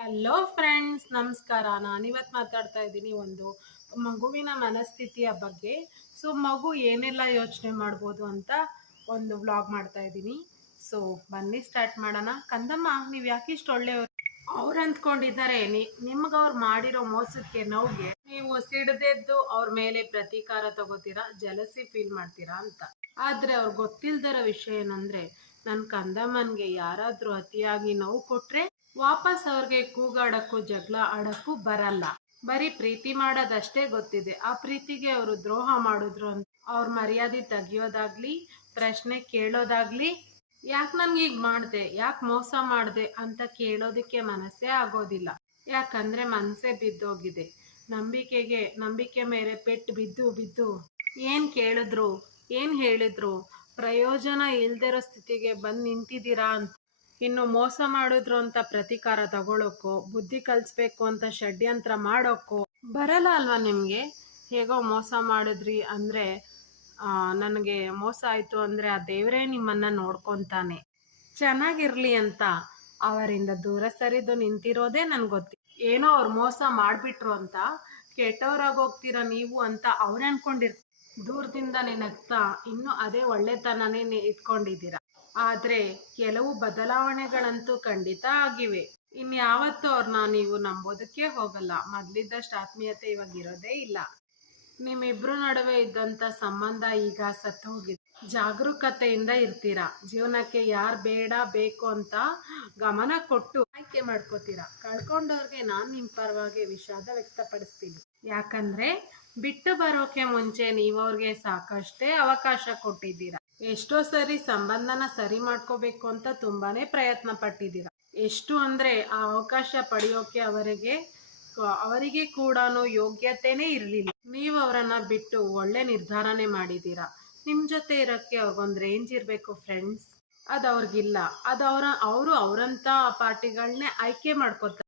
Hello friends, ನಮಸ್ಕಾರ. ನಾನಿವತ್ತು ಮಾತಾಡ್ತಾ ಇದ್ದೀನಿ ಒಂದು ಮಗುವಿನ ಮನಸ್ಥಿತಿಯ ಬಗ್ಗೆ. ಸೊ ಮಗು ಏನೆಲ್ಲ ಯೋಚನೆ ಮಾಡ್ಬೋದು ಅಂತ ಒಂದು ವ್ಲಾಗ್ ಮಾಡ್ತಾ ಇದ್ದೀನಿ. ಸೊ ಬನ್ನಿ ಸ್ಟಾರ್ಟ್ ಮಾಡೋಣ. ಕಂದಮ್ಮ, ನೀವು ಯಾಕೆ ಇಷ್ಟು ಒಳ್ಳೆಯವರು? ಅವ್ರು ಅಂದ್ಕೊಂಡಿದ್ದಾರೆ ನಿಮ್ಗೆ ಅವ್ರು ಮಾಡಿರೋ ಮೋಸಕ್ಕೆ ನೋವಿಗೆ ನೀವು ಸಿಡ್ದೆದ್ದು ಅವ್ರ ಮೇಲೆ ಪ್ರತೀಕಾರ ತಗೋತೀರಾ, ಜಲಸಿ ಫೀಲ್ ಮಾಡ್ತೀರಾ ಅಂತ. ಆದರೆ ಅವ್ರಿಗೆ ಗೊತ್ತಿಲ್ದಿರೋ ವಿಷಯ ಏನಂದ್ರೆ, ನನ್ನ ಕಂದಮ್ಮನಿಗೆ ಯಾರಾದರೂ ಅತಿಯಾಗಿ ನೋವು ಕೊಟ್ರೆ ವಾಪಸ್ ಅವ್ರಿಗೆ ಕೂಗಾಡಕ್ಕೂ ಜಗಳ ಆಡಕ್ಕೂ ಬರಲ್ಲ. ಬರೀ ಪ್ರೀತಿ ಮಾಡೋದಷ್ಟೇ ಗೊತ್ತಿದೆ. ಆ ಪ್ರೀತಿಗೆ ಅವರು ದ್ರೋಹ ಮಾಡಿದ್ರು ಅಂತ ಅವ್ರ ಮರ್ಯಾದೆ ತೆಗಿಯೋದಾಗ್ಲಿ, ಪ್ರಶ್ನೆ ಕೇಳೋದಾಗ್ಲಿ, ಯಾಕೆ ನನ್ಗೆ ಈಗ ಮಾಡಿದೆ, ಯಾಕೆ ಮೋಸ ಮಾಡಿದೆ ಅಂತ ಕೇಳೋದಕ್ಕೆ ಮನಸ್ಸೇ ಆಗೋದಿಲ್ಲ. ಯಾಕಂದ್ರೆ ಮನಸ್ಸೇ ಬಿದ್ದೋಗಿದೆ. ನಂಬಿಕೆ ಮೇಲೆ ಪೆಟ್ಟು ಬಿದ್ದು ಬಿದ್ದು ಏನು ಕೇಳಿದ್ರು, ಏನು ಹೇಳಿದ್ರು ಪ್ರಯೋಜನ ಇಲ್ದಿರೋ ಸ್ಥಿತಿಗೆ ಬಂದು ನಿಂತಿದ್ದೀರಾ ಅಂತ. ಇನ್ನು ಮೋಸ ಮಾಡಿದ್ರು ಅಂತ ಪ್ರತೀಕಾರ ತಗೊಳಕ್ಕೋ, ಬುದ್ಧಿ ಕಲಿಸ್ಬೇಕು ಅಂತ ಷಡ್ಯಂತ್ರ ಮಾಡೋಕ್ಕೋ ಬರಲ್ಲ ಅಲ್ವಾ ನಿಮಗೆ? ಹೇಗೋ ಮೋಸ ಮಾಡಿದ್ರಿ ಅಂದರೆ, ನನಗೆ ಮೋಸ ಆಯಿತು ಅಂದರೆ ಆ ದೇವರೇ ನಿಮ್ಮನ್ನು ನೋಡ್ಕೊತಾನೆ. ಚೆನ್ನಾಗಿರಲಿ ಅಂತ ಅವರಿಂದ ದೂರ ಸರಿದು ನಿಂತಿರೋದೇ ನನಗೆ ಗೊತ್ತಿಲ್ಲ. ಏನೋ ಅವ್ರು ಮೋಸ ಮಾಡಿಬಿಟ್ರು ಅಂತ ಕೆಟ್ಟವರಾಗೋಗ್ತೀರ ನೀವು ಅಂತ ಅವ್ರು ಅನ್ಕೊಂಡಿರ್ತಾರೆ. ದೂರದಿಂದ ನಗ್ತಾ ಇನ್ನೂ ಅದೇ ಒಳ್ಳೆತನನೇ ಇಟ್ಕೊಂಡಿದ್ದೀರ. ಆದರೆ ಕೆಲವು ಬದಲಾವಣೆಗಳಂತೂ ಖಂಡಿತ ಆಗಿವೆ. ಇನ್ಯಾವತ್ತೂ ಅವ್ರನ್ನ ನೀವು ನಂಬೋದಕ್ಕೆ ಹೋಗಲ್ಲ. ಮೊದಲಿದ್ದಷ್ಟು ಆತ್ಮೀಯತೆ ಇವಾಗ ಇರೋದೇ ಇಲ್ಲ. ನಿಮ್ಮಿಬ್ರು ನಡುವೆ ಇದ್ದಂಥ ಸಂಬಂಧ ಈಗ ಸತ್ತು ಹೋಗಿದೆ. ಜಾಗರೂಕತೆಯಿಂದ ಇರ್ತೀರಾ. ಜೀವನಕ್ಕೆ ಯಾರು ಬೇಡ ಬೇಕು ಅಂತ ಗಮನ ಕೊಟ್ಟು ಆಯ್ಕೆ ಮಾಡ್ಕೋತೀರಾ. ಕಳ್ಕೊಂಡವ್ರಿಗೆ ನಾನು ನಿಮ್ಮ ಪರವಾಗಿ ವಿಷಾದ ವ್ಯಕ್ತಪಡಿಸ್ತೀನಿ. ಯಾಕಂದ್ರೆ ಬಿಟ್ಟು ಬರೋಕೆ ಮುಂಚೆ ನೀವವ್ರಿಗೆ ಸಾಕಷ್ಟೇ ಅವಕಾಶ ಕೊಟ್ಟಿದ್ದೀರಾ. ಎಷ್ಟೋ ಸರಿ ಸಂಬಂಧನ ಸರಿ ಮಾಡ್ಕೋಬೇಕು ಅಂತ ತುಂಬಾನೇ ಪ್ರಯತ್ನ ಪಟ್ಟಿದ್ದೀರಾ. ಎಷ್ಟು ಅಂದ್ರೆ ಆ ಅವಕಾಶ ಪಡೆಯೋಕೆ ಅವರಿಗೆ ಕೂಡ ಯೋಗ್ಯತೆನೇ ಇರಲಿಲ್ಲ. ನೀವು ಅವರನ್ನ ಬಿಟ್ಟು ಒಳ್ಳೆ ನಿರ್ಧಾರನೇ ಮಾಡಿದ್ದೀರಾ. ನಿಮ್ಮ ಜೊತೆ ಇರೋಕ್ಕೆ ಅವ್ರಿಗೊಂದು ರೇಂಜ್ ಇರಬೇಕು ಫ್ರೆಂಡ್ಸ್. ಅದು ಅವ್ರಿಗಿಲ್ಲ. ಅದು ಅವರು ಅವರಂಥ ಪಾರ್ಟಿಗಳನ್ನೇ ಆಯ್ಕೆ ಮಾಡ್ಕೋತಾರೆ.